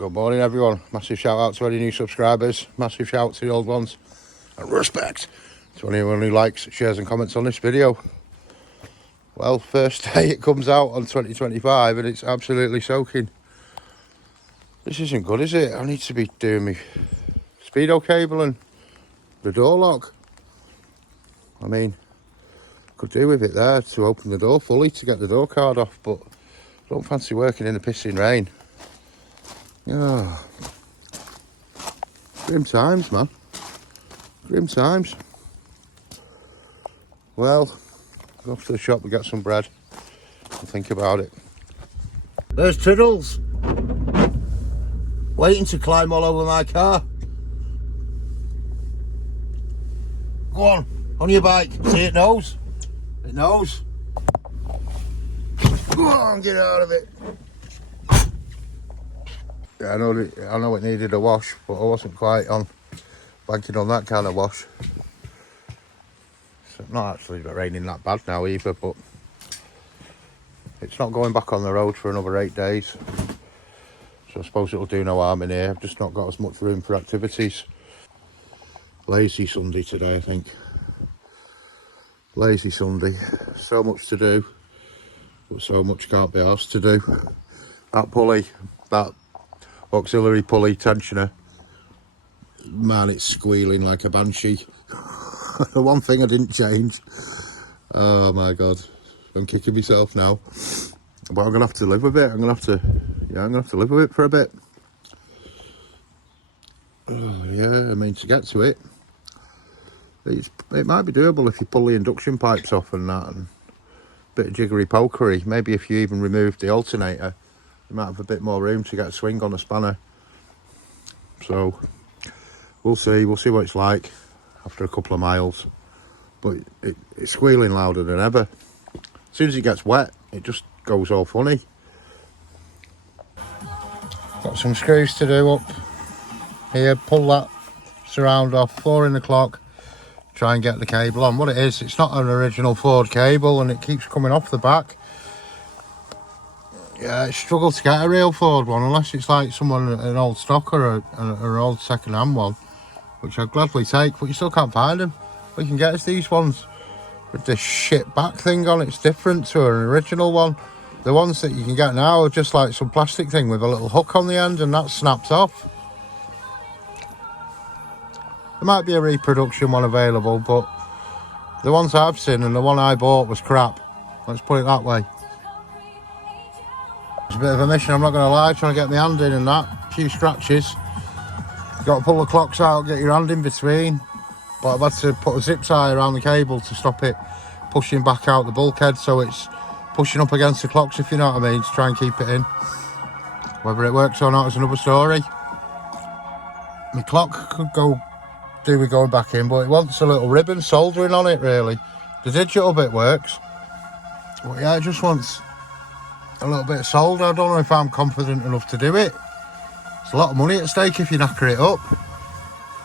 Good morning everyone, massive shout out to any new subscribers, massive shout out to the old ones, and respect to anyone who likes, shares and comments on this video. Well, first day it comes out on 2025 and it's absolutely soaking. This isn't good, is it? I need to be doing my speedo cable and the door lock. I mean, could do with it there to open the door fully to get the door card off, but I don't fancy working in the pissing rain. Oh, grim times, man. Grim times. Well, go off to the shop and get some bread and think about it. There's Triddles, waiting to climb all over my car. Go on your bike. See, it knows. It knows. Go on, get out of it. Yeah, I know it needed a wash, but I wasn't quite banking on that kind of wash. It's not actually raining that bad now either, but it's not going back on the road for another 8 days. So I suppose it'll do no harm in here. I've just not got as much room for activities. Lazy Sunday today, I think. Lazy Sunday. So much to do, but so much can't be asked to do. That pulley, that auxiliary pulley tensioner, man, it's squealing like a banshee. The one thing I didn't change. Oh my god, I'm kicking myself now, but I'm gonna have to live with it. I'm gonna have to live with it for a bit. Yeah, I mean, to get to it, it might be doable if you pull the induction pipes off and that, and a bit of jiggery pokery. Maybe if you even remove the alternator, you might have a bit more room to get a swing on a spanner. So we'll see what it's like after a couple of miles, but it's squealing louder than ever. As soon as it gets wet, it just goes all funny. Got some screws to do up here. Pull that surround off, 4 o'clock, try and get the cable on. What it is, it's not an original Ford cable and it keeps coming off the back. Yeah, I struggle to get a real Ford one unless it's like an old stock or an old second-hand one, which I'd gladly take, but you still can't find them. What you can get is these ones with this shit back thing on. It's different to an original one. The ones that you can get now are just like some plastic thing with a little hook on the end and that snaps off. There might be a reproduction one available, but the ones I've seen and the one I bought was crap. Let's put it that way. It's a bit of a mission, I'm not going to lie, trying to get my hand in and that. A few scratches. You've got to pull the clocks out, get your hand in between. But I've had to put a zip tie around the cable to stop it pushing back out the bulkhead, so it's pushing up against the clocks, if you know what I mean, to try and keep it in. Whether it works or not is another story. My clock could do with going back in, but it wants a little ribbon soldering on it, really. The digital bit works. But yeah, it just wants a little bit of solder. I don't know if I'm confident enough to do it. It's a lot of money at stake if you knacker it up.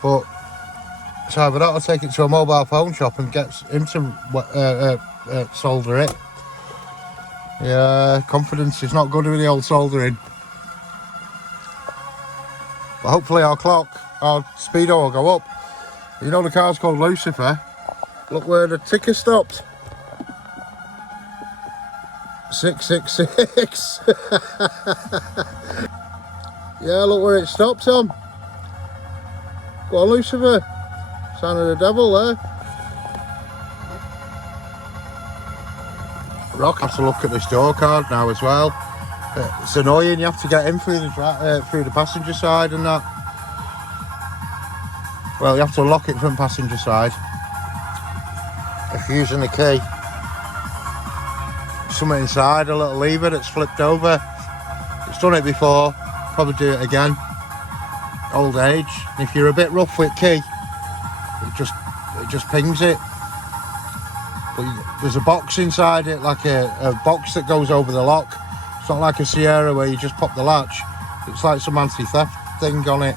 But it's either that or take it to a mobile phone shop and get him to solder it. Yeah, confidence is not good with the old soldering. But hopefully our speedo will go up. You know the car's called Lucifer. Look where the ticker stopped. 666. Yeah, look where it stopped on. Go on, Lucifer. Sign of the devil there. Rock has to look at this door card now as well. It's annoying, you have to get in through the passenger side and that. Well, you have to unlock it from passenger side. If you're using the key, something inside, a little lever that's flipped over. It's done it before, probably do it again. Old age. If you're a bit rough with key, it just pings it. But there's a box inside it, like a box that goes over the lock. It's not like a Sierra where you just pop the latch. It's like some anti-theft thing on it.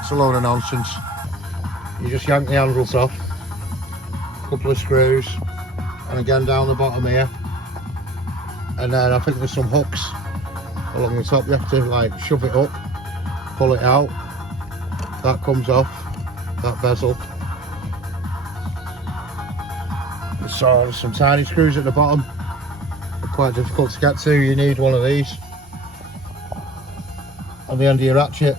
It's a load of nonsense. You just yank the handles off, a couple of screws, and again down the bottom here. And then I think there's some hooks along the top. You have to like shove it up, pull it out. That comes off, that bezel. So there's some tiny screws at the bottom. They're quite difficult to get to. You need one of these on the end of your ratchet,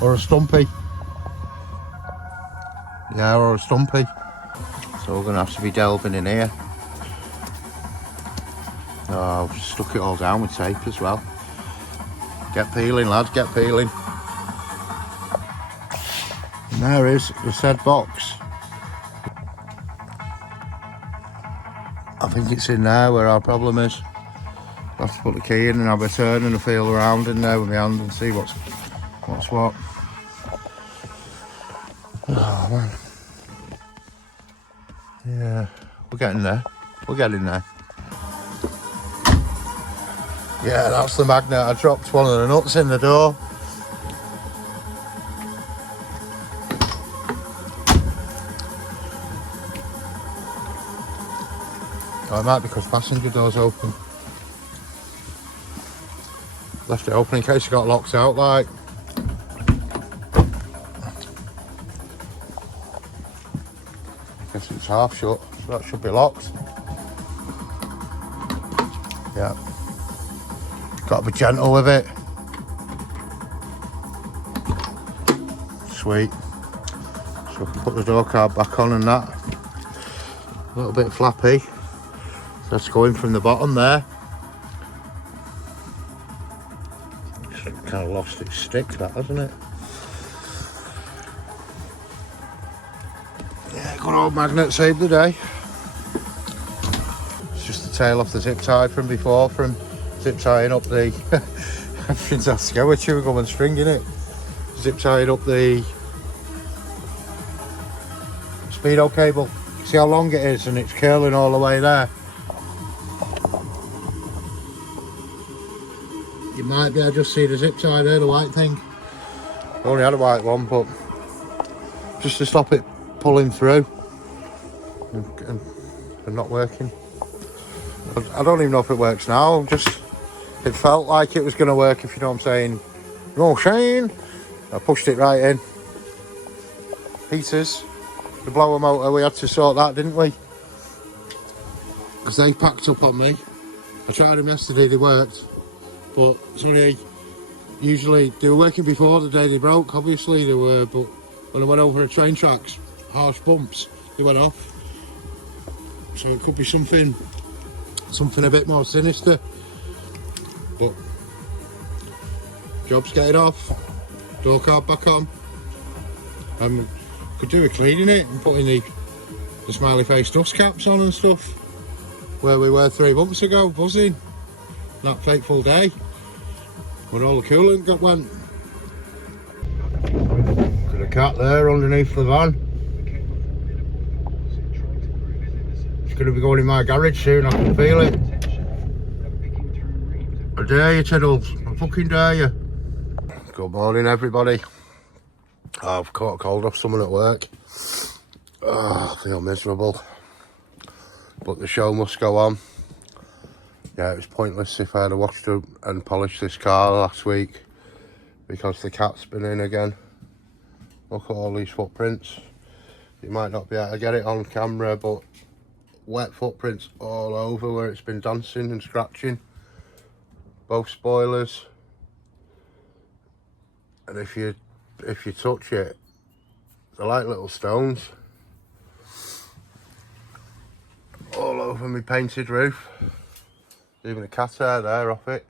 or a stumpy. Yeah, or a stumpy. So we're going to have to be delving in here. Oh, I've stuck it all down with tape as well. Get peeling, lads, get peeling. And there is the said box. I think it's in there where our problem is. I'll have to put the key in and have a turn and a feel around in there with my hand and see what's what. Oh man. Yeah, we're getting there. We're getting there. Yeah, that's the magnet. I dropped one of the nuts in the door. Oh, it might be because passenger door's open. Left it open in case it got locked out, like. Guess it's half shut, so that should be locked. Yeah. Got to be gentle with it. Sweet. So I can put the door card back on and that. A little bit flappy. So that's going from the bottom there. It's kind of lost its stick, that, hasn't it? Yeah, good old magnet saved the day. It's just the tail off the zip tie from before, from zip tying up the everything's has to go with chewing gum and string in it. Zip tying up the speedo cable. See how long it is, and it's curling all the way there. You might be able to just see the zip tie there, the white thing. I only had a white one, but just to stop it pulling through and not working. I don't even know if it works now. It felt like it was going to work, if you know what I'm saying. No, Shane. I pushed it right in. Heaters, the blower motor, we had to sort that, didn't we? Because they packed up on me. I tried them yesterday, they worked. But usually they were working before the day they broke, obviously they were, but when I went over the train tracks, harsh bumps, they went off. So it could be something a bit more sinister. But job's getting off, door card back on. Could do with cleaning it and putting the smiley face dust caps on and stuff. Where we were 3 months ago, buzzing. That fateful day when all the coolant went. Got a cat there underneath the van. It's going to be going in my garage soon, I can feel it. I dare you, Tiddles, I fucking dare you. Good morning, everybody. I've caught a cold off someone at work. Oh, I feel miserable. But the show must go on. Yeah, it was pointless if I had washed up and polished this car last week because the cat's been in again. Look at all these footprints. You might not be able to get it on camera, but wet footprints all over where it's been dancing and scratching. Both spoilers. And if you touch it, they're like little stones. All over my painted roof. Even a cat hair there off it.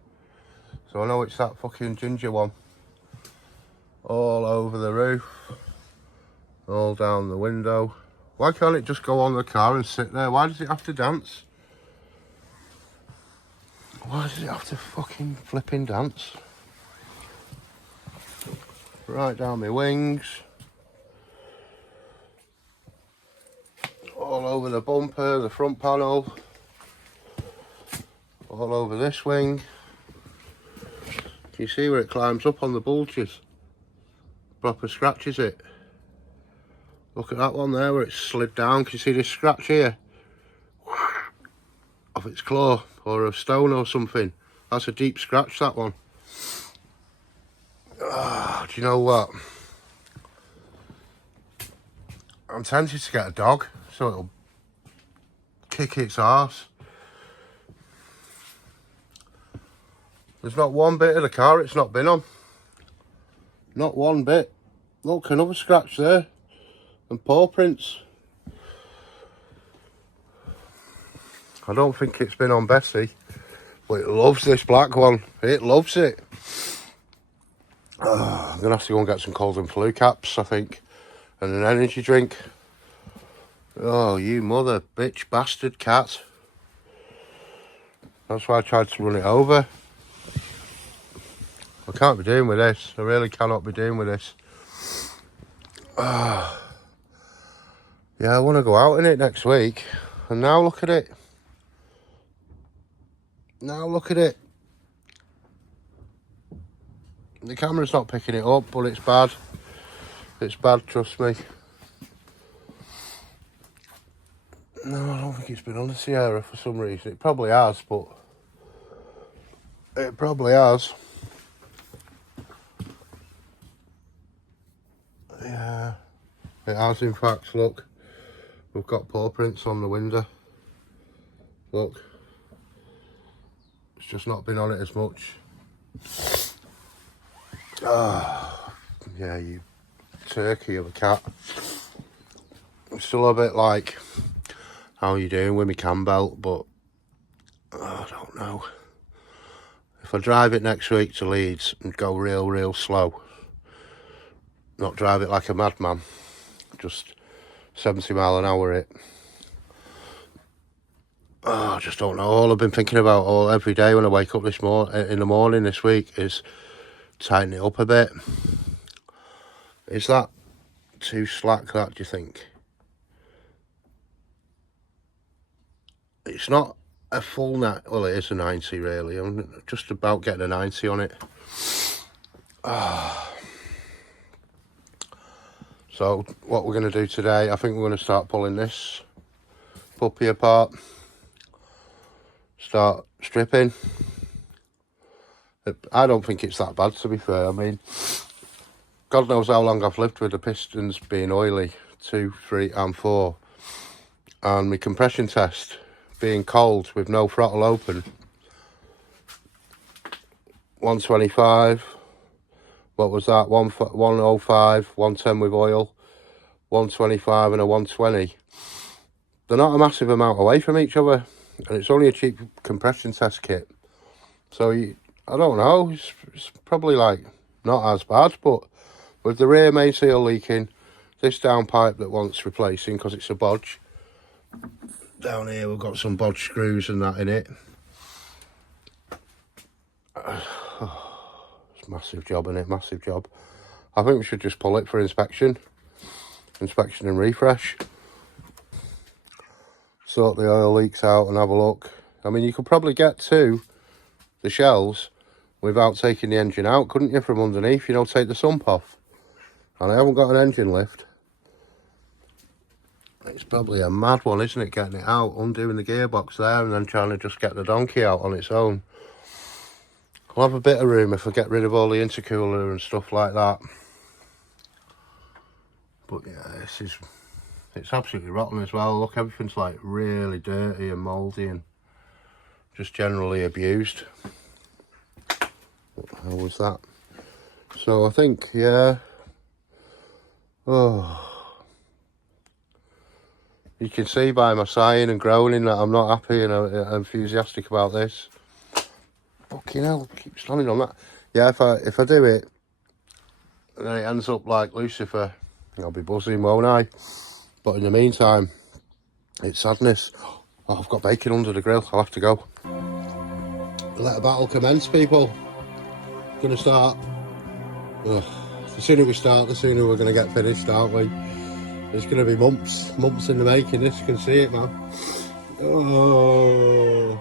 So I know it's that fucking ginger one. All over the roof. All down the window. Why can't it just go on the car and sit there? Why does it have to dance? Why does it have to fucking flipping dance? Right down my wings. All over the bumper, the front panel. All over this wing. Can you see where it climbs up on the bulges? Proper scratches it. Look at that one there where it's slid down. Can you see this scratch here? Off its claw or a stone or something. That's a deep scratch, that one. Do you know what? I'm tempted to get a dog so it'll kick its arse. There's not one bit of the car it's not been on. Not one bit. Look, another scratch there. And paw prints. I don't think it's been on Bessie, but it loves this black one. It loves it. I'm going to have to go and get some cold and flu caps, I think. And an energy drink. Oh, you mother bitch bastard cat. That's why I tried to run it over. I can't be doing with this. I really cannot be doing with this. Yeah, I want to go out in it next week. And now look at it. Now look at it. The camera's not picking it up, but it's bad. It's bad, trust me. No, I don't think it's been on the Sierra for some reason. It probably has, but... It probably has. Yeah. It has, in fact, look. We've got paw prints on the window. Look. It's just not been on it as much. Yeah, you turkey of a cat. I'm still a bit like, how are you doing with me cam belt, but I don't know. If I drive it next week to Leeds and go real slow, not drive it like a madman, just 70 mile an hour it. I just don't know. All I've been thinking about every day when I wake up in the morning this week is tighten it up a bit. Is that too slack, that, do you think? It's not a full well, it is a 90 really. I'm just about getting a 90 on it. So what we're going to do today, I think we're going to start pulling this puppy apart. Start stripping. I don't think it's that bad, to be fair. I mean, God knows how long I've lived with the pistons being oily, 2, 3 and 4. And my compression test being cold with no throttle open. 125. What was that? 105, 110 with oil, 125 and a 120. They're not a massive amount away from each other. And it's only a cheap compression test kit. So, I don't know. It's probably like not as bad, but with the rear main seal leaking, this downpipe that wants replacing because it's a bodge. Down here we've got some bodge screws and that in it. It's a massive job, isn't it? Massive job. I think we should just pull it for inspection. Inspection and refresh. Sort the oil leaks out and have a look. I mean, you could probably get to the shells without taking the engine out, couldn't you, from underneath? You know, take the sump off. And I haven't got an engine lift. It's probably a mad one, isn't it, getting it out, undoing the gearbox there and then trying to just get the donkey out on its own. I'll have a bit of room if I get rid of all the intercooler and stuff like that. But yeah, it's absolutely rotten as well. Look, everything's like really dirty and mouldy and just generally abused. How was that? So I think, yeah. Oh. You can see by my sighing and groaning that I'm not happy and enthusiastic about this. Fucking hell, keep standing on that. Yeah, if I do it, and then it ends up like Lucifer, I'll be buzzing, won't I? But in the meantime, it's sadness. Oh, I've got bacon under the grill, I'll have to go. Let the battle commence, people. Gonna start. Ugh. The sooner we start, the sooner we're gonna get finished, aren't we? It's gonna be months in the making. This, you can see it now. Oh,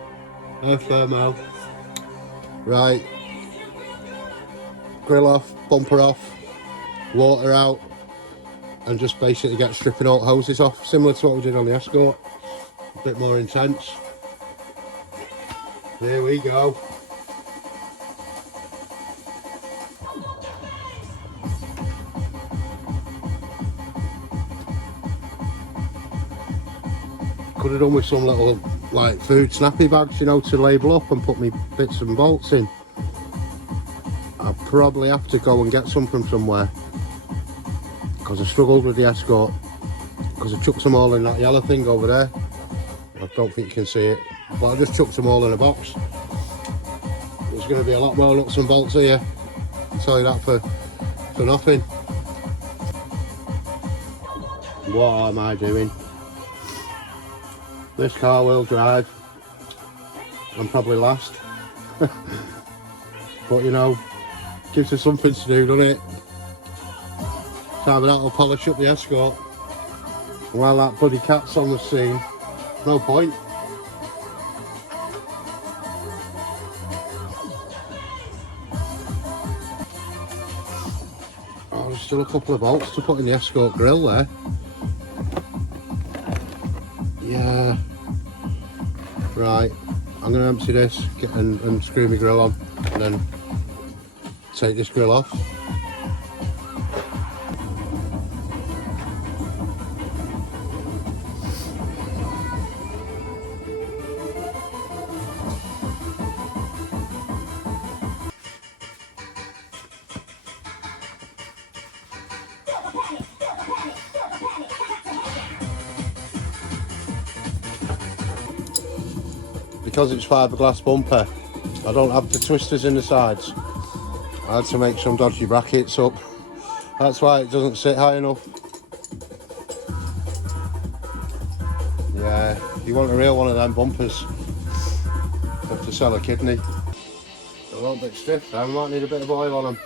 FML. Right. Grill off, bumper off, water out, and just basically get stripping all hoses off, similar to what we did on the Escort. A bit more intense. Here we go. Could have done with some little like food snappy bags, you know, to label up and put me bits and bolts in. I'll probably have to go and get some from somewhere, because I struggled with the Escort, because I chucked them all in that yellow thing over there. I don't think you can see it, but I just chucked them all in a box. There's going to be a lot more nuts and bolts here, I'll tell you that for nothing. What am I doing? This car wheel drive, I'm probably last. But you know, gives us something to do, doesn't it? Time that'll polish up the Escort. While that bloody cat's on the scene, no point. Oh, there's still a couple of bolts to put in the Escort grille there. Yeah. Right, I'm going to empty this and screw my grille on, and then take this grille off. Because it's fiberglass bumper, I don't have the twisters in the sides. I had to make some dodgy brackets up. That's why it doesn't sit high enough. Yeah, you want a real one of them bumpers, you have to sell a kidney. A little bit stiff, I might need a bit of oil on them.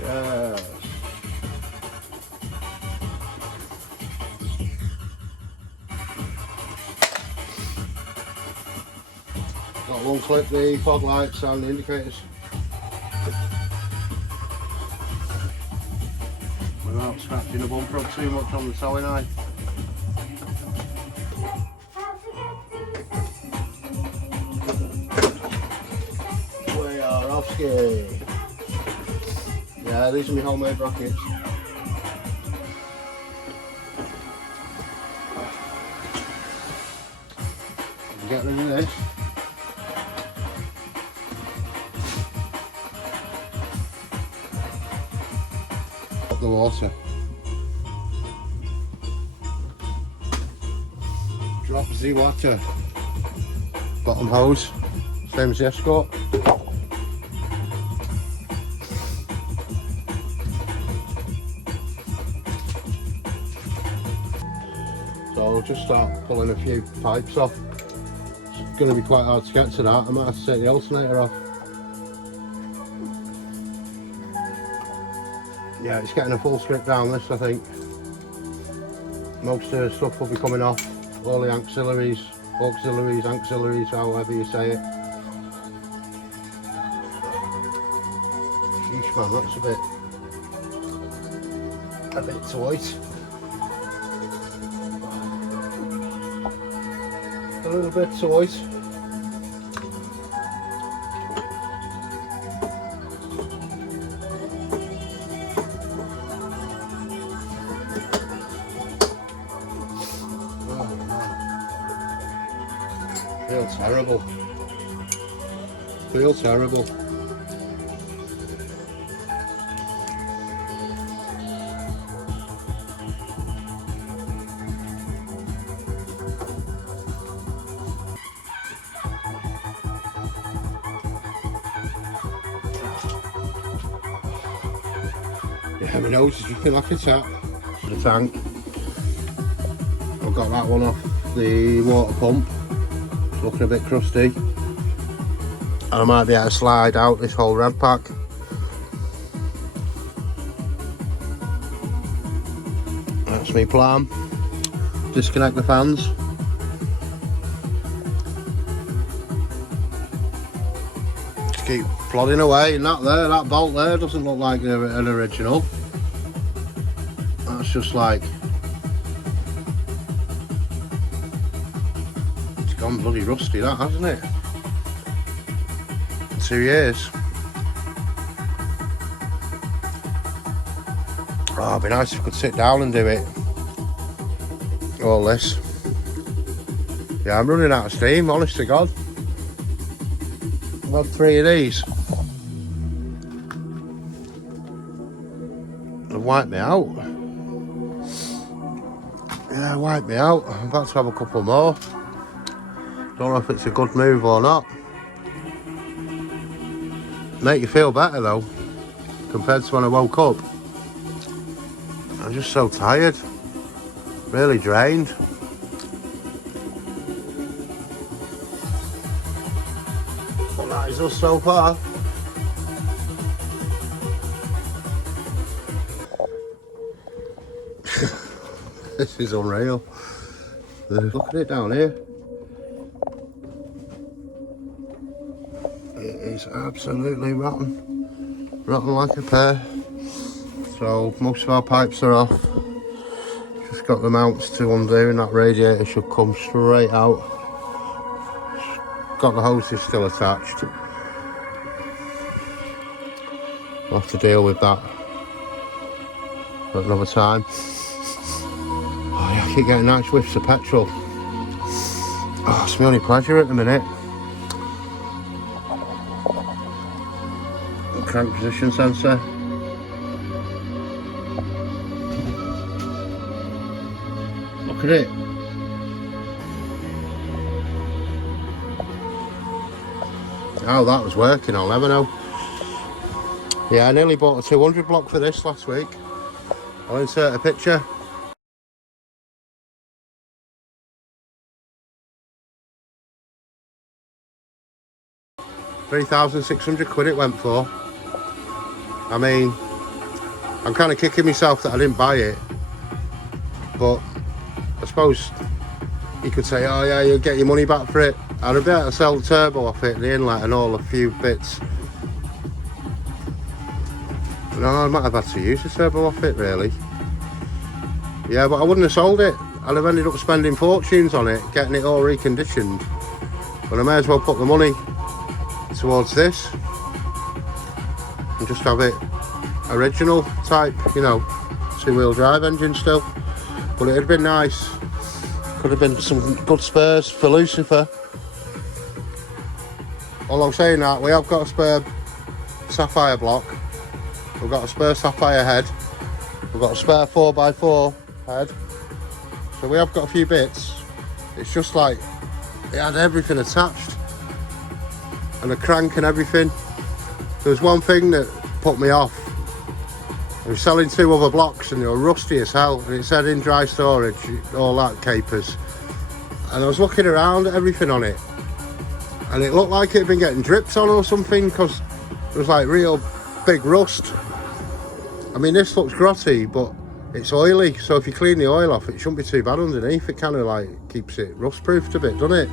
Yes. Got one clip the fog lights and the indicators. Without scratching the bumper up too much on the towing eye. We are off ski. Yeah, these are my homemade brackets. Get rid of this. Up the water. Drop the water. Bottom hose, same as the Escort. So I'll just start pulling a few pipes off. It's going to be quite hard to get to that. I might have to take the alternator off. Yeah, it's getting a full strip down this, I think. Most of the stuff will be coming off. All the auxiliaries, however you say it. Sheesh man, that's a bit tight. A little bit tight. Feel terrible. Feel terrible. Yeah, my nose is looking like a tap. The tank. I've got that one off the water pump. It's looking a bit crusty. And I might be able to slide out this whole rad pack. That's my plan. Disconnect the fans. Just keep plodding away, and that bolt there doesn't look like an original. That's just like, it's gone bloody rusty, that, hasn't it? 2 years. Oh, it'd be nice if I could sit down and do it. All this. Yeah, I'm running out of steam, honest to God. I've had 3 of these. They've wiped me out. Yeah, wiped me out. I'm about to have a couple more. Don't know if it's a good move or not. Make you feel better though, compared to when I woke up. I'm just so tired. Really drained. But that is us so far. This is unreal. Look at it down here. It is absolutely rotten. Rotten like a pear. So most of our pipes are off. Just got the mounts to undo and that radiator should come straight out. Got the hoses still attached. I'll have to deal with that at another time. Oh, yeah, I keep getting nice whiffs of petrol. Oh, it's my only pleasure at the minute. Crank position sensor. Look at it. How that was working, I'll never know. Yeah, I nearly bought a 200 block for this last week. I'll insert a picture. 3,600 quid it went for. I mean, I'm kind of kicking myself that I didn't buy it, but I suppose you could say, oh yeah, you'll get your money back for it. I'd be able to sell the turbo off it, the inlet and all, a few bits. No, I might have had to use the turbo off it really. Yeah, but I wouldn't have sold it. I'd have ended up spending fortunes on it, getting it all reconditioned. But I may as well put the money towards this and just have it original type, you know, 2-wheel drive engine still. But it'd have been nice. Could have been some good spares for Lucifer. Although saying that, we have got a spare sapphire block. We've got a spare sapphire head. We've got a spare 4x4 head. So we have got a few bits. It's just like it had everything attached. And a crank and everything. There was one thing that put me off. I was selling 2 other blocks and they were rusty as hell, and it said in dry storage, all that capers. And I was looking around at everything on it, and it looked like it had been getting dripped on or something, because it was like real big rust. I mean, this looks grotty, but it's oily, so if you clean the oil off, it shouldn't be too bad underneath. It kind of like keeps it rust proofed a bit, doesn't it?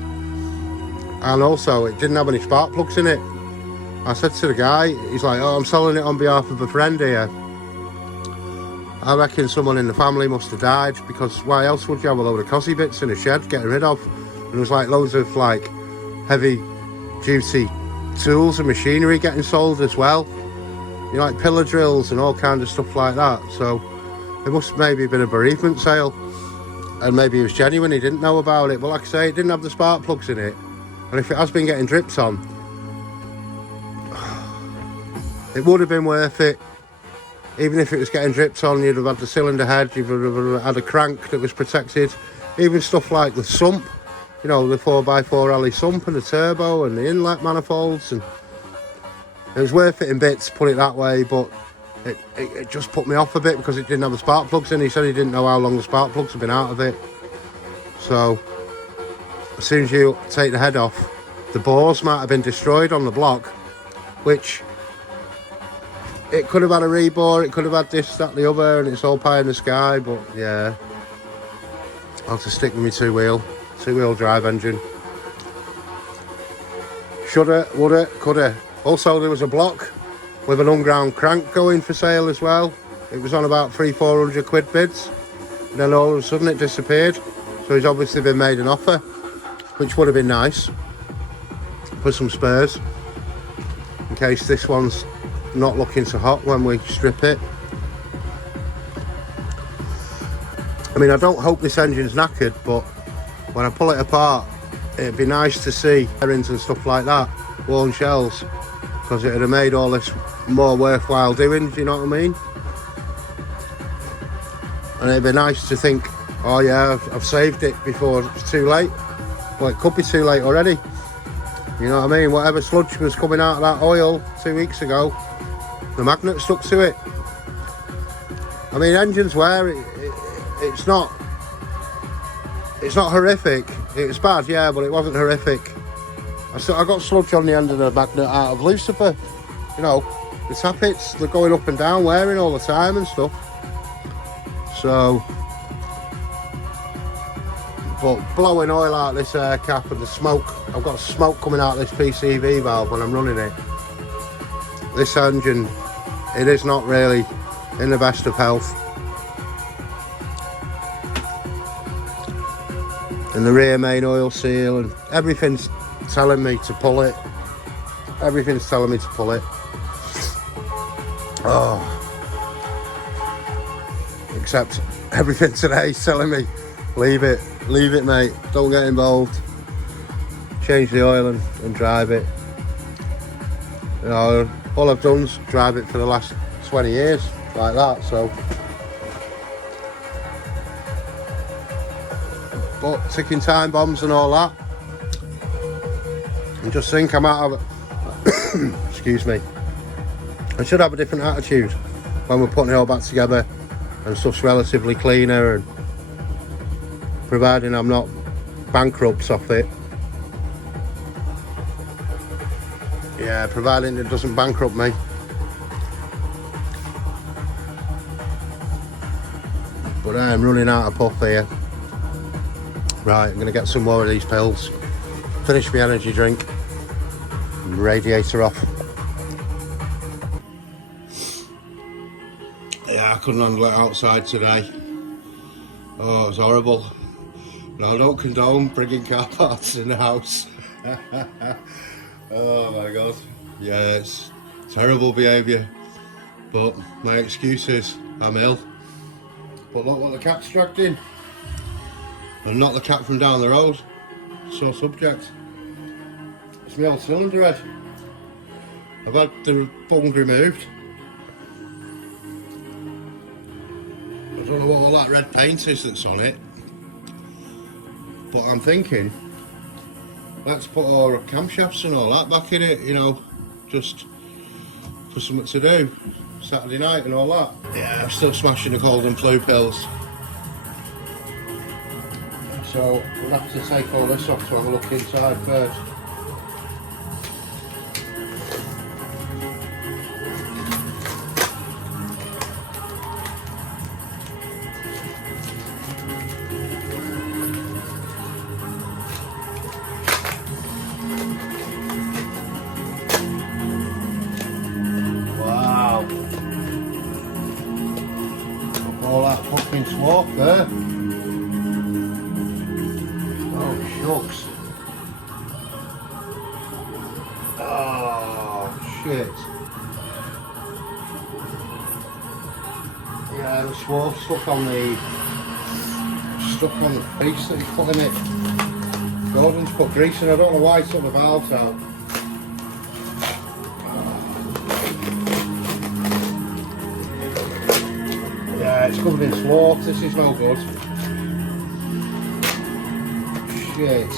And also, it didn't have any spark plugs in it. I said to the guy, he's like, oh, I'm selling it on behalf of a friend here. I reckon someone in the family must have died, because why else would you have a load of cosy bits in a shed getting rid of? And there was like loads of like heavy duty tools and machinery getting sold as well. You know, like pillar drills and all kinds of stuff like that. So it must have maybe been a bereavement sale, and maybe it was genuine, he didn't know about it. But like I say, it didn't have the spark plugs in it, and if it has been getting drips on, it would have been worth it. Even if it was getting dripped on, you'd have had the cylinder head, you'd have had a crank that was protected. Even stuff like the sump, you know, the 4x4 alley sump and the turbo and the inlet manifolds. And it was worth it in bits, put it that way, but it just put me off a bit because it didn't have the spark plugs in. He said he didn't know how long the spark plugs had been out of it. So as soon as you take the head off, the bores might have been destroyed on the block, which it could have had a rebore, it could have had this, that, the other, and it's all pie in the sky. But yeah, I'll have to stick with my two-wheel drive engine. Shoulda, woulda, coulda. Also, there was a block with an unground crank going for sale as well. It was on about 300-400 quid bids, and then all of a sudden it disappeared. So he's obviously been made an offer, which would have been nice for some spares in case this one's not looking so hot when we strip it. I mean, I don't hope this engine's knackered, but when I pull it apart, it'd be nice to see bearings and stuff like that, worn shells, because it would have made all this more worthwhile doing, do you know what I mean? And it'd be nice to think, oh yeah, I've saved it before it's too late. Well, it could be too late already. You know what I mean? Whatever sludge was coming out of that oil 2 weeks ago, the magnet stuck to it. I mean, engines wear, it's not horrific. It's bad, yeah, but it wasn't horrific. I got sludge on the end of the magnet out of Lucifer. You know, the tappets, they're going up and down, wearing all the time and stuff. So, but blowing oil out this air cap and the smoke, I've got smoke coming out this PCV valve when I'm running it. This engine, it is not really in the best of health. And the rear main oil seal and everything's telling me to pull it. Everything's telling me to pull it. Oh. Except everything today's telling me, leave it mate, don't get involved. Change the oil and drive it. You know, all I've done is drive it for the last 20 years, like that, so. But ticking time bombs and all that, and just think I might have a excuse me, I should have a different attitude when we're putting it all back together and stuff's relatively cleaner, and providing I'm not bankrupt off it. Yeah, providing it doesn't bankrupt me. But I'm running out of puff here. Right, I'm going to get some more of these pills, finish my energy drink, and radiator off. Yeah, I couldn't handle it outside today. Oh, it was horrible. No, I don't condone bringing car parts in the house. Oh my god. Yeah, it's terrible behaviour. But my excuse is I'm ill. But look what the cat's dragged in. And not the cat from down the road. So subject. It's my old cylinder head. I've had the bung removed. I don't know what all that red paint is that's on it. But I'm thinking, let's put our camshafts and all that back in it, you know, just for something to do. Saturday night and all that. Yeah, I'm still smashing the cold and flu pills. So we'll have to take all this off to have a look inside first. Wow. All that fucking smoke there. Shucks. Oh shit. Yeah, the swarf stuck on the grease that he's put in it. Gordon's put grease in, I don't know why he took the valves out. Yeah, it's covered in swarf, this is no good. Shit.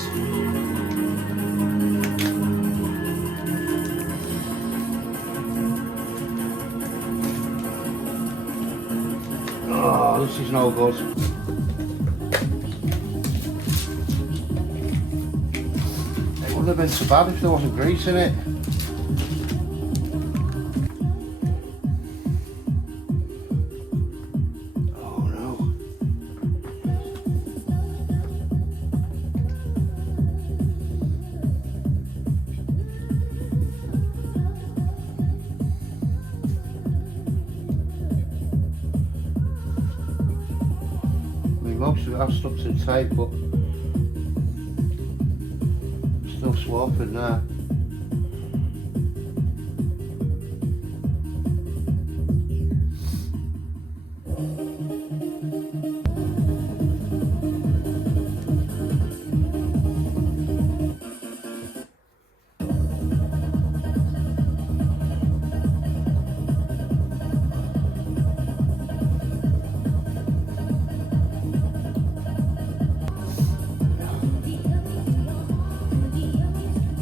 Oh, this is no good. It wouldn't have been so bad if there wasn't grease in it. Oh no. I mean, most of it I've stuck to tape, but still swapping there.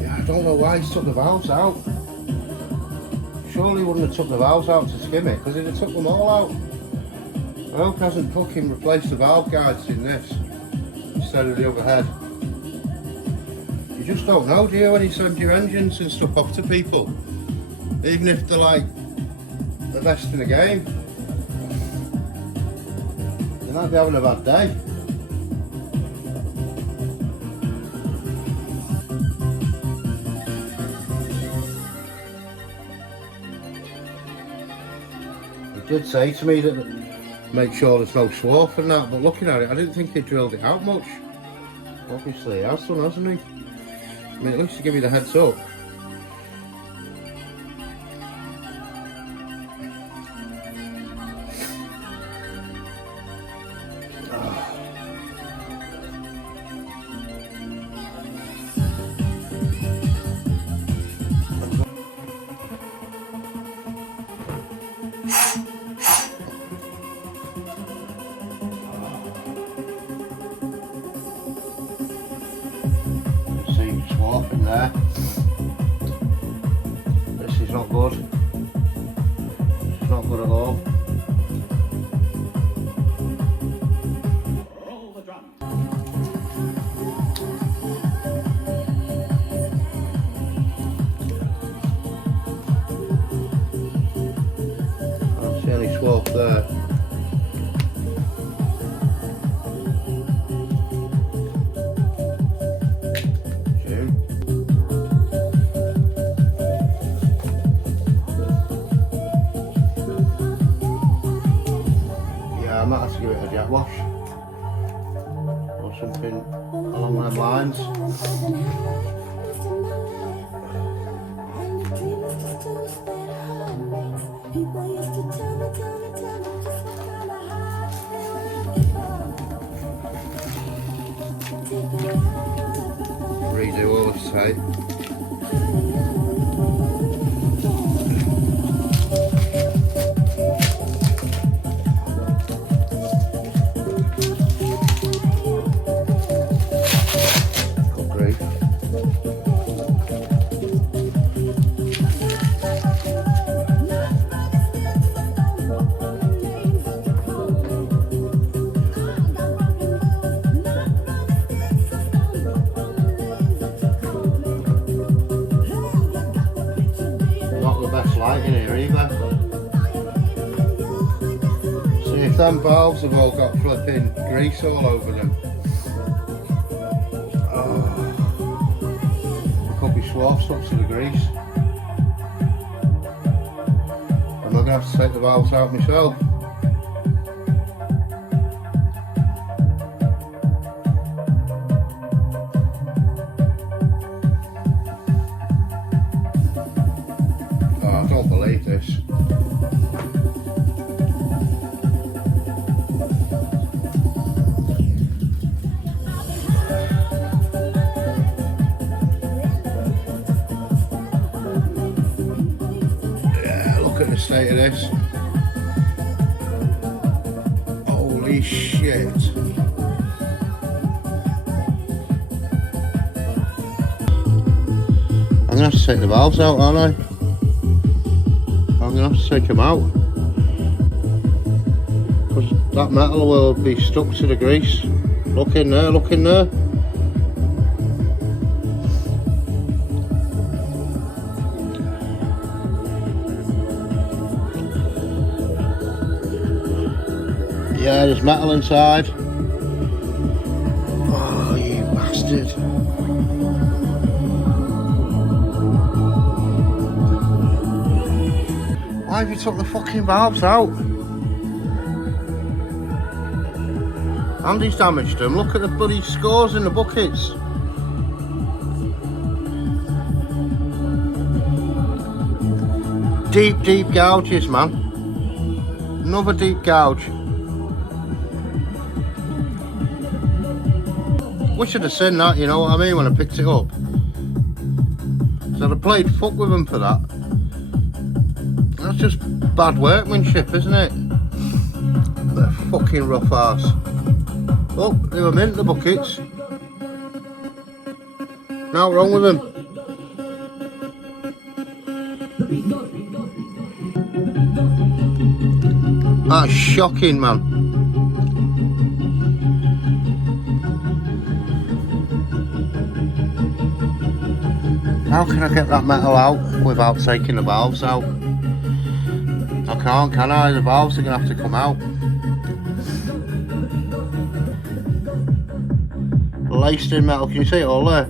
I don't know why he took the valves out. Surely he wouldn't have took the valves out to skim it, because he'd have took them all out. I hope he hasn't fucking replaced the valve guides in this instead of the other head. You just don't know, do you, when you send your engines and stuff off to people? Even if they're like the best in the game. They might be having a bad day. Did say to me that make sure there's no swarf and that, but looking at it I didn't think he drilled it out much. Obviously he has done, hasn't he? I mean, at least to give me the heads up. In there. This is not good. It's not good at all. Roll the drum. I don't see any swap there. I might have to give it a jet wash or something along them lines. Redo all this tape. Light in here either. See if them valves have all got flipping grease all over them. There could be swarf stuck to the grease. I'm not going to have to take the valves out myself. I don't believe this. Yeah, look at the state of this. Holy shit. I'm going to have to take the valves out, aren't I? I'm going to have to take them out, because that metal will be stuck to the grease. Look in there, look in there. Yeah, there's metal inside. Oh, you bastard. Why have you took the fucking valves out? Andy's damaged them. Look at the bloody scores in the buckets. Deep, deep gouges, man. Another deep gouge. Wish I'd have seen that, you know what I mean, when I picked it up. So I'd have played fuck with them for that. That's just bad workmanship, isn't it? They're fucking rough ass. Oh, they were mint, the buckets. Now wrong with them. That's shocking, man. How can I get that metal out without taking the valves out? I can't, can I? The valves are going to have to come out. Laced in metal, can you see it all there?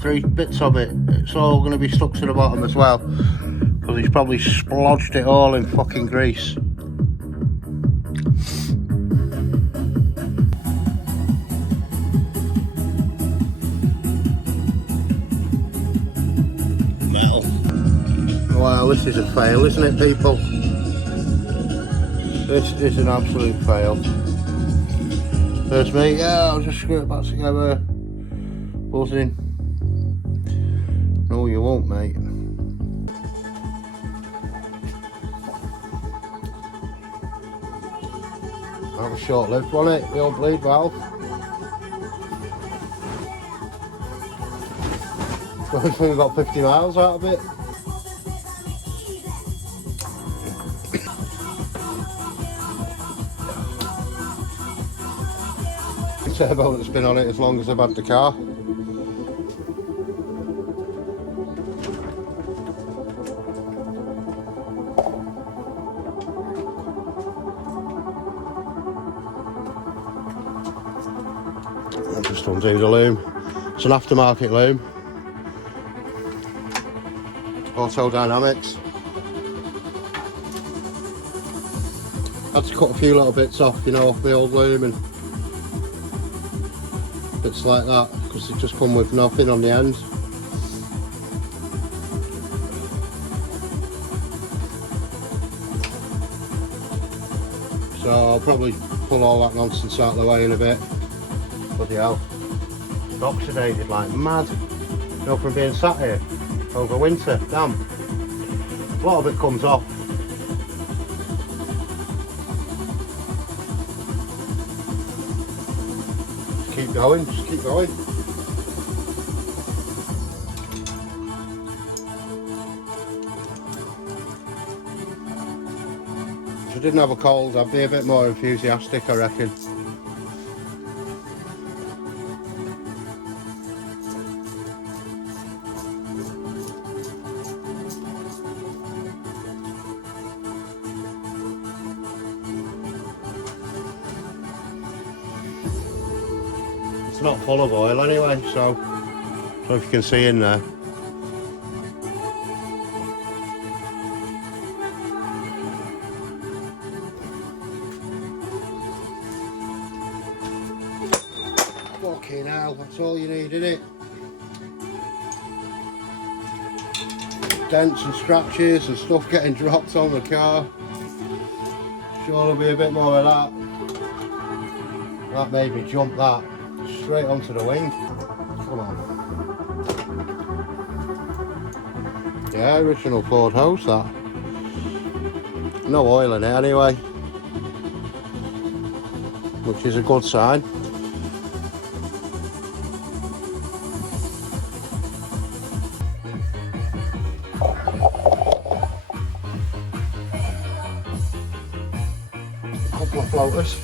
3 bits of it. It's all going to be stuck to the bottom as well. Because he's probably splodged it all in fucking grease. Wow, this is a fail, isn't it, people? This is an absolute fail. There's me, yeah, I'll just screw it back together. Buzzing. No, you won't, mate. That was short-lived, wasn't it? The old bleed valve. I think we got 50 miles out of it. Turbo that's been on it as long as I've had the car. I'll just undo the loom. It's an aftermarket loom. Auto Dynamics. Had to cut a few little bits off, you know, off the old loom and bits like that, because it just come with nothing on the end. So I'll probably pull all that nonsense out of the way in a bit. Bloody hell. It's oxidated like mad. You know, from being sat here over winter. Damn. A lot of it comes off. Keep going, just keep going. If I didn't have a cold, I'd be a bit more enthusiastic, I reckon. It's not full of oil anyway, so if you can see in there. Fucking hell, that's all you need, isn't it? Dents and scratches and stuff getting dropped on the car. Sure there'll be a bit more of that. That made me jump that straight onto the wing. Come on. Yeah, original Ford hose that. No oil in it anyway, which is a good sign. floaters.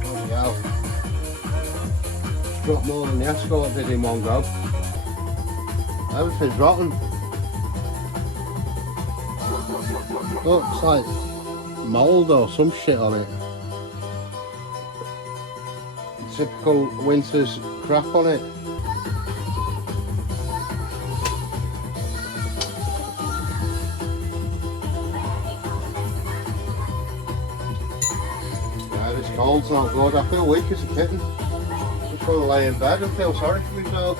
Bloody hell. It's dropped more than the Escort did in one go. Everything's rotten. Looks like mould or some shit on it. Typical winter's crap on it. Yeah, this cold's not good. I feel weak as a kitten. Just want to lay in bed and feel sorry for myself.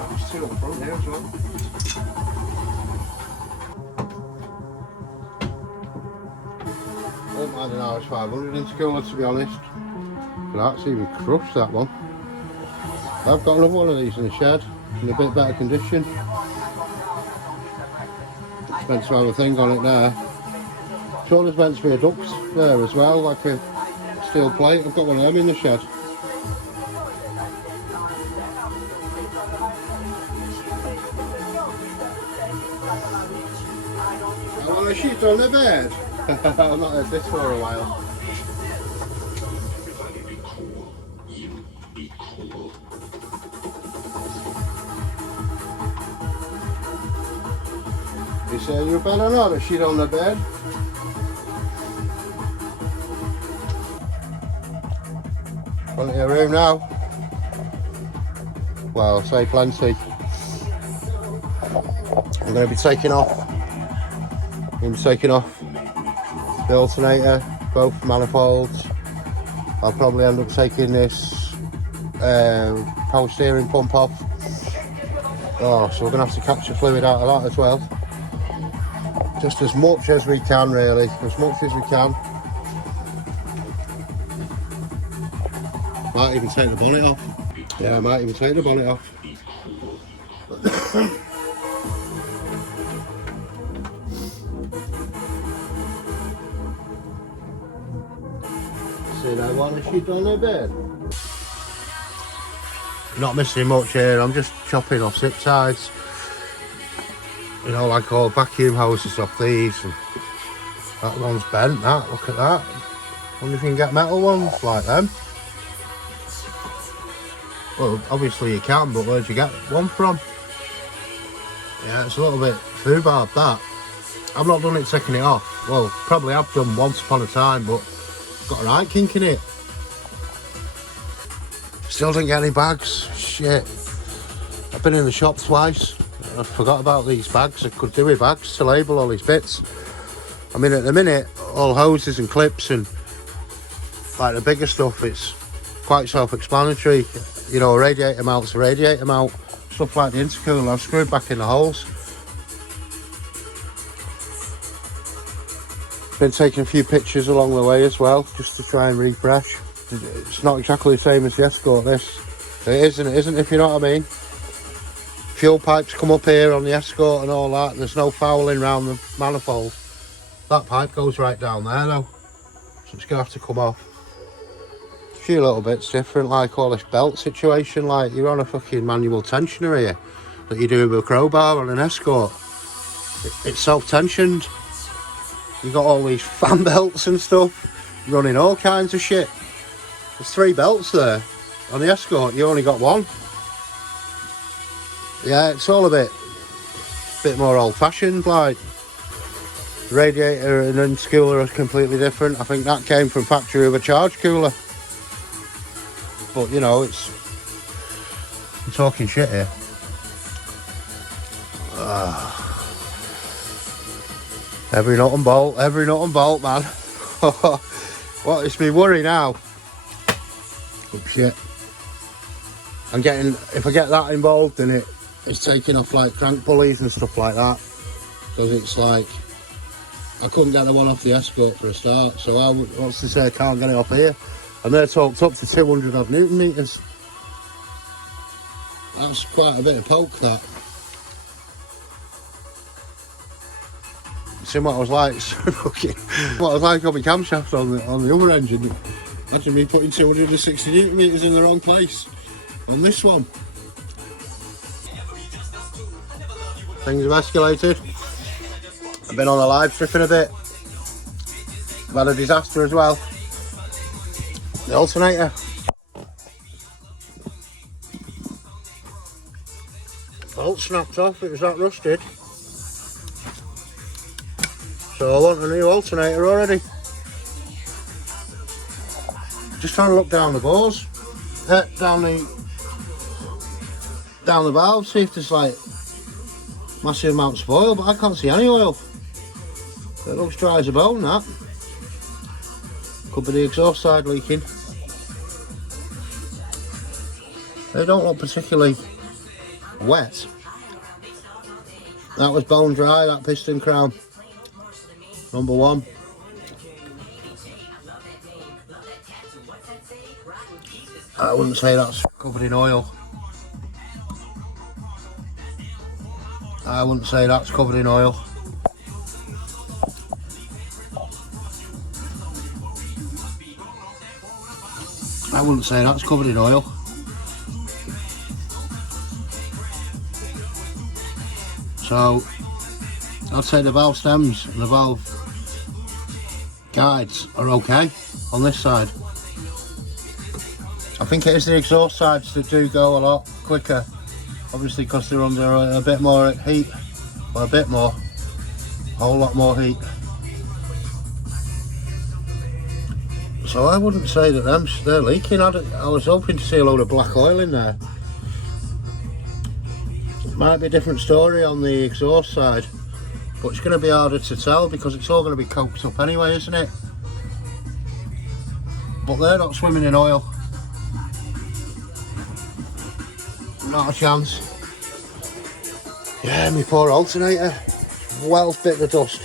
There's two up front here as well. I won't mind an RS500 intercooler, to be honest. But that's even crushed, that one. I've got another one of these in the shed, in a bit better condition. It's meant to have a thing on it there. Sure, there's meant to be a duct there as well, like a steel plate. I've got one of them in the shed. I want a sheet on the bed. I've not heard this for a while. You say you better not a sheet on the bed. Plenty of room now. Well, I'll say plenty. I'm going to be taking off. The alternator, both manifolds. I'll probably end up taking this power steering pump off. Oh, so we're going to have to capture fluid out of that as well. Just as much as we can, really, as much as we can. Might even take the bonnet off. Yeah, I might even take the bonnet off. See that one, is she done her bed? Not missing much here, I'm just chopping off zip ties. You know, like all vacuum hoses off these. And that one's bent, that, look at that. Wonder if you can get metal ones like them. Well, obviously you can, but where'd you get one from? Yeah, it's a little bit foobarb, that. I've not done it taking it off. Well, probably have done once upon a time, but got a right kink in it. Still didn't get any bags. Shit. I've been in the shop twice. I forgot about these bags. I could do with bags to label all these bits. I mean, at the minute, all hoses and clips and like the bigger stuff, it's quite self-explanatory. You know, a radiator mount's a radiator mount. Stuff like the intercooler, I've screwed back in the holes. Been taking a few pictures along the way as well, just to try and refresh. It's not exactly the same as the Escort, this. It isn't, if you know what I mean. Fuel pipes come up here on the Escort and all that. There's no fouling around the manifold. That pipe goes right down there though, so it's gonna have to come off. A few little bits different, like all this belt situation, like you're on a fucking manual tensioner here that you're doing with a crowbar on an Escort. It's self-tensioned. You got all these fan belts and stuff, running all kinds of shit. There's 3 belts there. On the Escort, you only got 1. Yeah, it's all a bit more old-fashioned, like. Radiator and intercooler are completely different. I think that came from factory with a charge cooler. But, you know, I'm talking shit here. Every nut and bolt, man. What is me worry now? Oh shit. I'm getting, if I get that involved in it, it's taking off like crank pulleys and stuff like that. Because it's like, I couldn't get the one off the Escort for a start, so what's to say I can't get it off here? And they're talked up to 200 odd Newton meters. That's quite a bit of poke, that. See what I was like, what I was like on my camshaft on the other engine. Imagine me putting 260 Newton meters in the wrong place on this one. Things have escalated. I've been on a live stripping a bit. I've had a disaster as well. The alternator. Bolt snapped off, it was that rusted. So I want a new alternator already. Just trying to look down the bores, down the valve, see if there's like massive amounts of oil, but I can't see any oil. It looks dry as a bone, that. Could be the exhaust side leaking. They don't look particularly wet. That was bone dry, that piston crown. Number one. I wouldn't say that's covered in oil. I wouldn't say that's covered in oil. I wouldn't say that's covered in oil. So I'd say the valve stems and the valve guides are okay on this side. I think it is the exhaust sides that do go a lot quicker, obviously because they're under a bit more heat, or a whole lot more heat. So I wouldn't say that they're leaking. I was hoping to see a load of black oil in there. It might be a different story on the exhaust side, but it's going to be harder to tell because it's all going to be coked up anyway, isn't it? But they're not swimming in oil. Not a chance. Yeah, my poor alternator. Well bit the dust.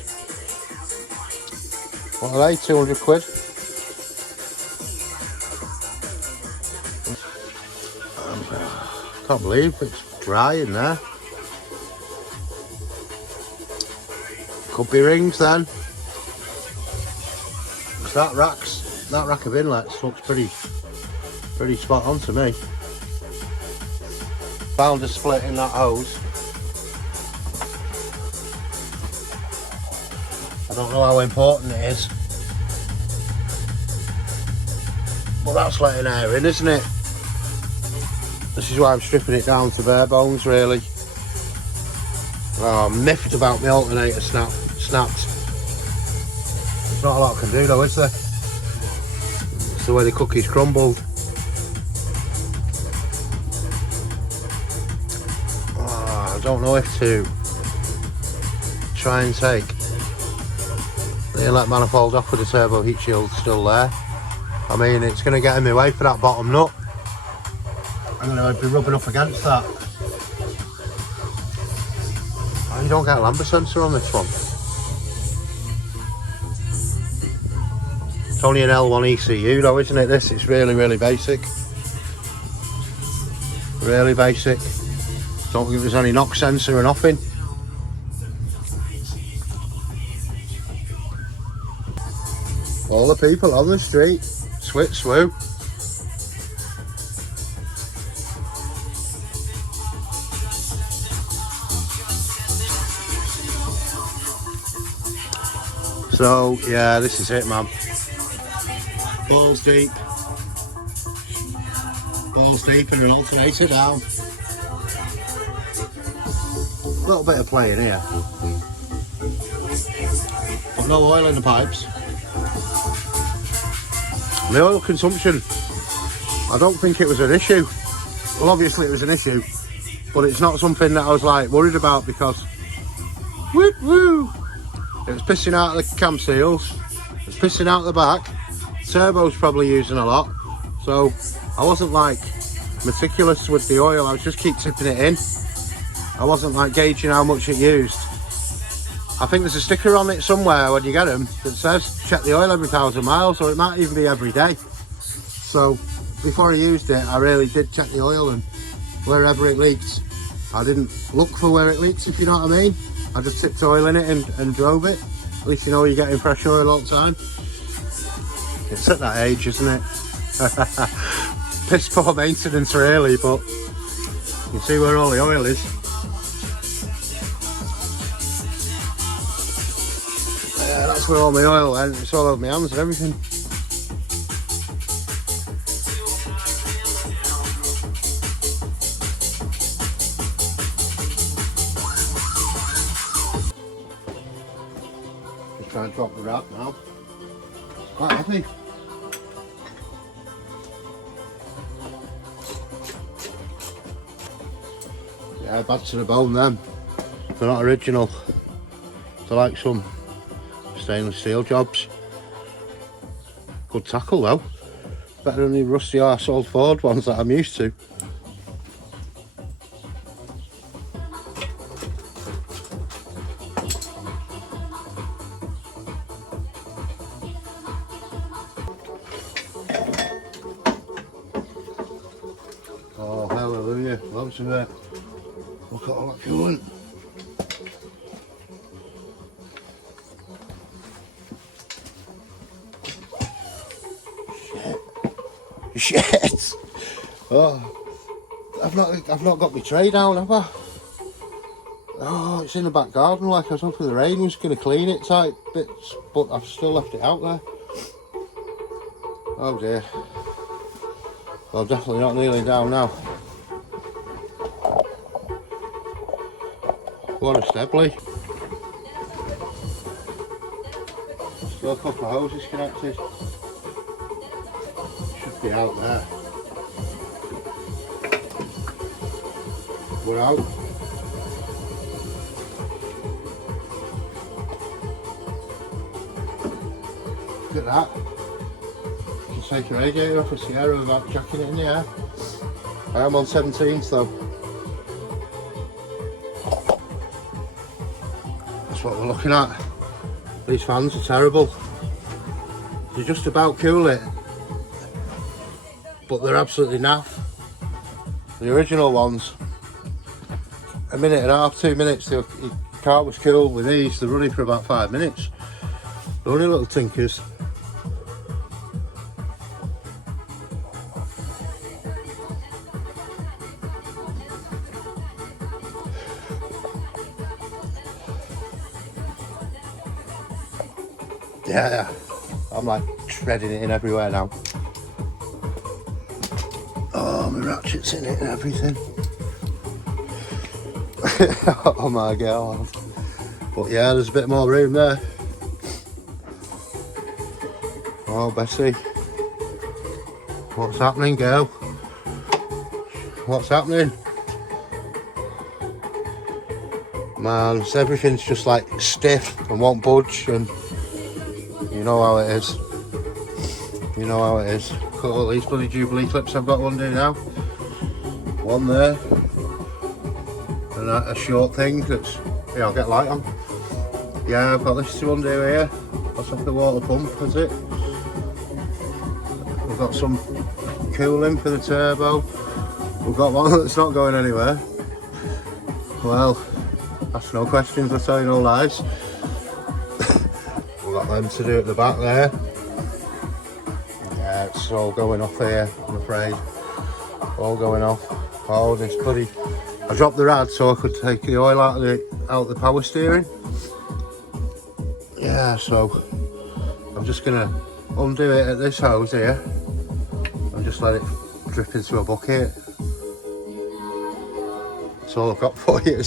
What are they? 200 quid? Can't believe it's dry in there. Could be rings then. That rack of inlets looks pretty spot on to me. Found a split in that hose. I don't know how important it is, but that's letting air in, isn't it? This is why I'm stripping it down to bare bones, really. Oh, I'm miffed about my alternator snapped. There's not a lot I can do though, is there? It's the way the cookies crumbled. Oh, I don't know if to try and take the inlet manifold off with the turbo heat shield still there. I mean, it's going to get in my way for that bottom nut. I'm going to be rubbing up against that. Oh, you don't get a lambda sensor on this one. It's only an L1 ECU though, isn't it? This, it's really basic. Really basic. Don't think there's any knock sensor or nothing. All the people on the street, swit swoo. So yeah, this is it, man. Balls deep and an alternator down. A little bit of play in here, but no oil in the pipes. The oil consumption, I don't think it was an issue. Well, obviously it was an issue, but it's not something that I was like worried about because woo, it was pissing out the cam seals, it was pissing out the back, turbo's probably using a lot, so I wasn't like meticulous with the oil. I was just keep tipping it in. I wasn't like gauging how much it used. I think there's a sticker on it somewhere when you get them that says check the oil every 1,000 miles, or it might even be every day. So before I used it, I really did check the oil, and wherever it leaked, I didn't look for where it leaks, if you know what I mean. I just tipped oil in it and drove it. At least you know you're getting fresh oil all the time. It's at that age, isn't it? Piss poor maintenance really, but you can see where all the oil is. Yeah, that's where all my oil went. It's all over my hands and everything. Just trying to drop the wrap now. Quite happy. Yeah, bad to the bone them. They're not original. They're like some stainless steel jobs. Good tackle though. Better than the rusty arse old Ford ones that I'm used to. Oh, hallelujah. Loves of it. Look at all that coolant. Shit. Oh, I've not got my tray down, have I? Oh, it's in the back garden. Like I was hoping the rain was going to clean it tight bits, but I've still left it out there. Oh dear. Well, I'm definitely not kneeling down now. What a stebbly. Still a couple of hoses connected. Should be out there. We're out. Look at that. You can take the radiator off a Sierra without jacking it in the air. I am on 17s though. That's what we're looking at. These fans are terrible. They just about cool it, but they're absolutely naff. The original ones, a minute and a half, 2 minutes, your car was cool. With these, they're running for about 5 minutes. They're only little tinkers. Yeah, I'm like shredding it in everywhere now. Oh, my ratchet's in it and everything. Oh my god. But yeah, there's a bit more room there. Oh, Bessie. What's happening, girl? What's happening? Man, everything's just like stiff and won't budge, and you know how it is. You know how it is. Look at all these bloody Jubilee clips I've got undue now. One there. And a short thing that's, yeah, I'll get light on. Yeah, I've got this to undo here. That's off the water pump, is it? We've got some cooling for the turbo. We've got one that's not going anywhere. Well, that's no questions, I tell you no lies. We've got them to do at the back there. Yeah, it's all going off here, I'm afraid. All going off. Oh, this bloody... I dropped the rad so I could take the oil out of the power steering. Yeah, so I'm just gonna undo it at this hose here and just let it drip into a bucket. That's all I've got for you.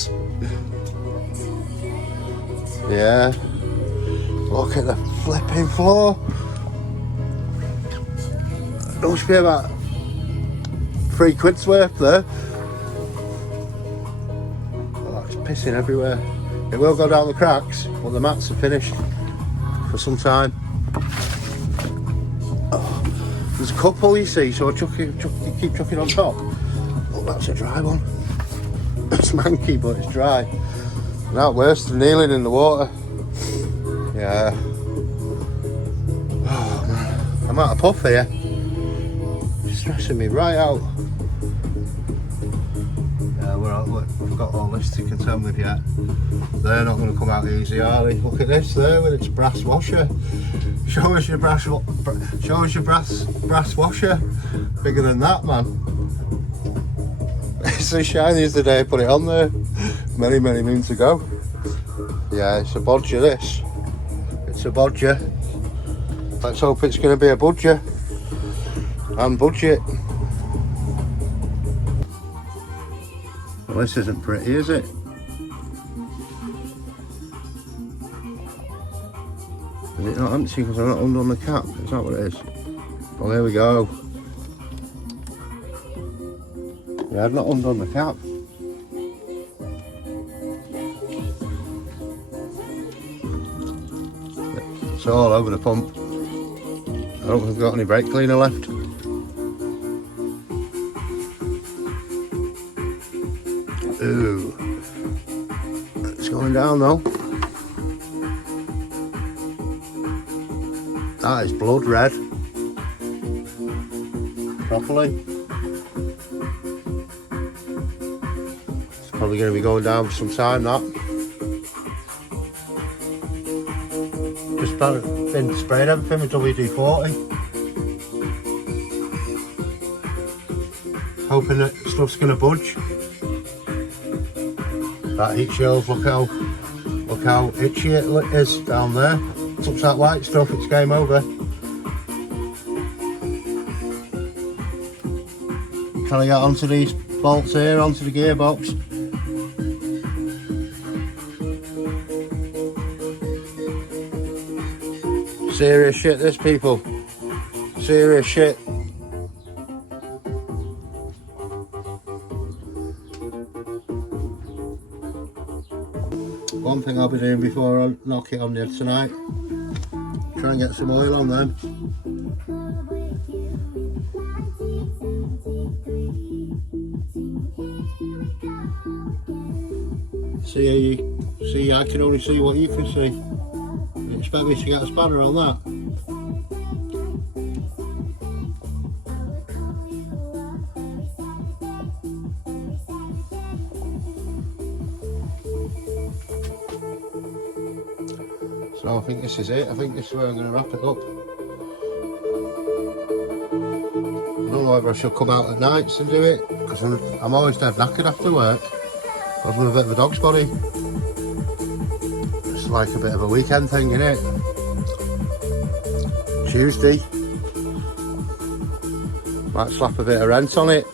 Yeah. Look at the flipping floor. There must be about £3 worth there. Pissing everywhere. It will go down the cracks, but the mats are finished for some time. Oh, there's a couple, you see, so I keep chucking on top. Oh, that's a dry one. It's manky, but it's dry. Not worse than kneeling in the water. Yeah. Oh man, I'm out of puff here. It's stressing me right out. Yeah, we've got all this to contend with yet. They're not going to come out easy, are they? Look at this there with its brass washer. Show us your brass washer. Bigger than that, man. It's as shiny as the day I put it on there many moons ago. Yeah, it's a bodger this. It's a bodger. Let's hope it's going to be a budger and budget. Well, this isn't pretty, is it? Is it not empty because I'm not undone the cap? Is that what it is? Well, there we go. Yeah, I've not undone the cap. It's all over the pump. I don't think I've got any brake cleaner left. Ooh. It's going down though. That is blood red. Properly. It's probably going to be going down for some time, that. Just been spraying everything with WD-40. Hoping that stuff's going to budge. That heat shield, look how itchy it is down there. Touch that white stuff, it's game over. Can I get onto these bolts here, onto the gearbox? Serious shit this, people. Serious shit. One thing I'll be doing before I knock it on there tonight, try and get some oil on them. See, I can only see what you can see. You expect me to get a spanner on that? So I think this is it. I think this is where I'm going to wrap it up. I don't know whether I should come out at nights and do it, because I'm always dead knackered after work. I've got a bit of a dog's body. It's like a bit of a weekend thing, isn't it? Tuesday. Might slap a bit of rent on it.